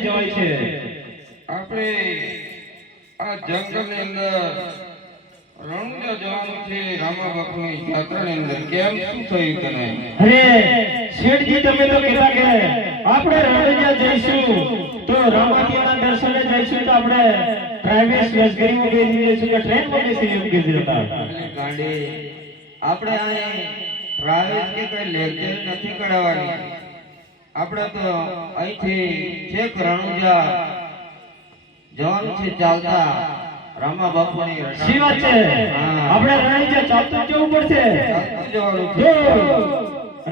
લઈ જવાય છે? આપણે આ જંગલની અંદર રણુજા જવાનું છે રામા બાપુની યાત્રાની અંદર. કેમ શું થયું તને? અરે શેઠજી, તમે તો કહેતા કે આપણે રણુજા જઈશું તો રામાપીરના દર્શને જઈશું તો આપણે પ્રાઇવેટ લશ્કરીમાં બેસી જઈશું કે ટ્રેનમાં બેસી એમ કીધું હતા. ગાંડી, આપણે અહીં પ્રાઇવેટ કે કઈ લેક્ચર નથી કરાવવાની. આપણે તો અહીંથી છેક રણુજા જવાનું છે ચાલતા રામા બાપુની. શી વાત છે? આપણે રણુજા ચાલતું જવું પડશે. ચાલતું જવાનું છે.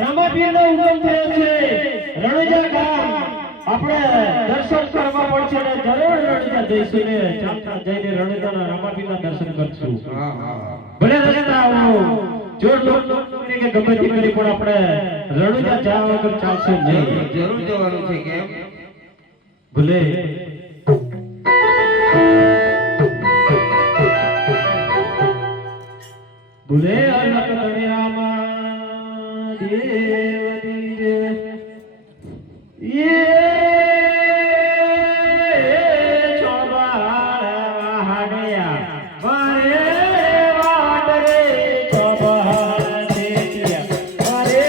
રામાપીરનો હુકમ થયો છે રણુજા ગામ આપણે દર્શન કરવા પડશે ને જરૂર રણુજા જઈશું ને ચાલતા જઈને રણુજાના રામાપીરના દર્શન કરશું. ભલે રસ્તા આવો જોર કે ગમે તે કરી પણ આપણે રણુજા જવા વગર ચાલશે નહીં. જરૂર જવાનું છે. કેમ? ભલે ભલે અનક દરિયામાં દેવની રે યે ચોબાર હાડયા મારે વાટ રે ચોબાર દેતિયા મારે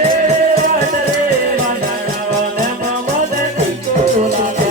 વાટ રે વાડણા મમદ કી લાગે.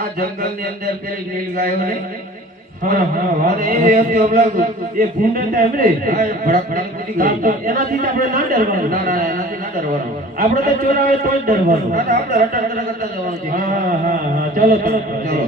આ જંગલની અંદર પેલી નીલ ગાયો ને હા હા વાત એ હતી ઓબલાગુ એ ભૂંડે તો એમરે ભડક ભડક કૂદી ગઈ. એનાથી આપણે ના ડરવાનું. ના ના એનાથી ના ડરવાનું. આપણે તો ચોરાવે તો જ ડરવાનું. ના આપણે રટણ કરતા જવાનું છે. હા હા હા ચલો ચલો ચલો.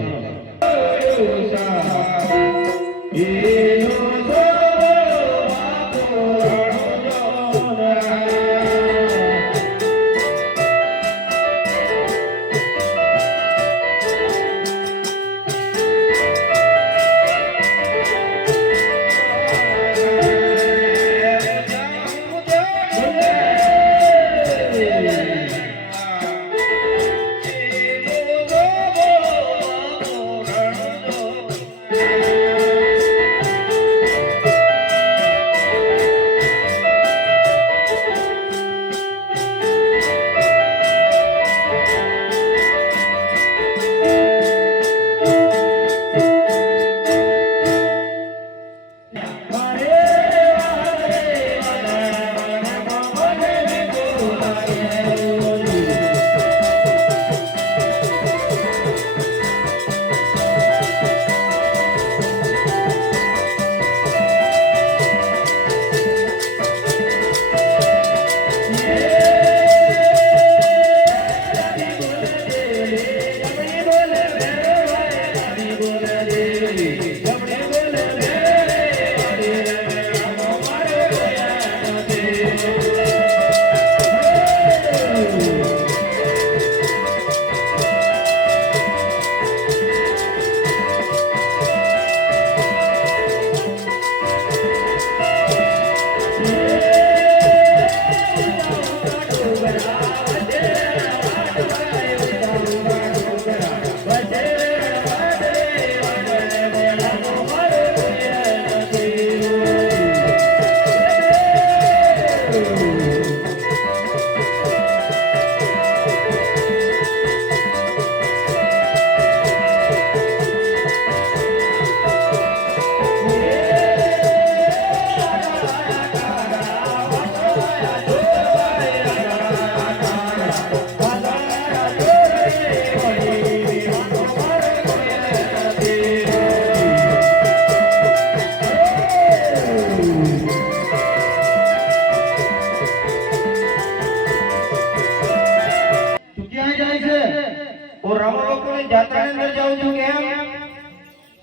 હું રામા બાપુની જાત્રાની અંદર જાઉં છું કેમ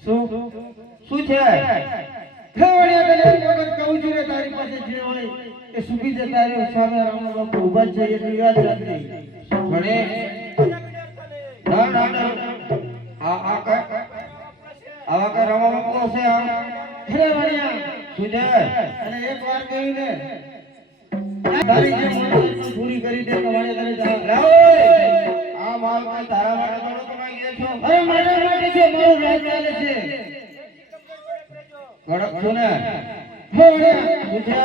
શું છે ખેવડિયા તને એક વખત કહું છું ને તારી પાસે જે હોય એ સુખી જતા રહ્યો સામે રામા બાપુ ઊભા જ છે એટલું યાદ રાખજે ભણે ના ના ના આવા કઈ રામા બાપુ હશે આ અરે વણિયા શું છે અને એક વાર કહ્યું ને તારી જે મનોરંજન પૂરી કરી દે તો વણિયા તને જવાબ લાવો આ માલ કઈ તારા માટે થોડો કમાઈ ગયા છો અરે મારા માટે છે મારું રાજ ચાલે છે કડક છો ને હે વણિયા શું છે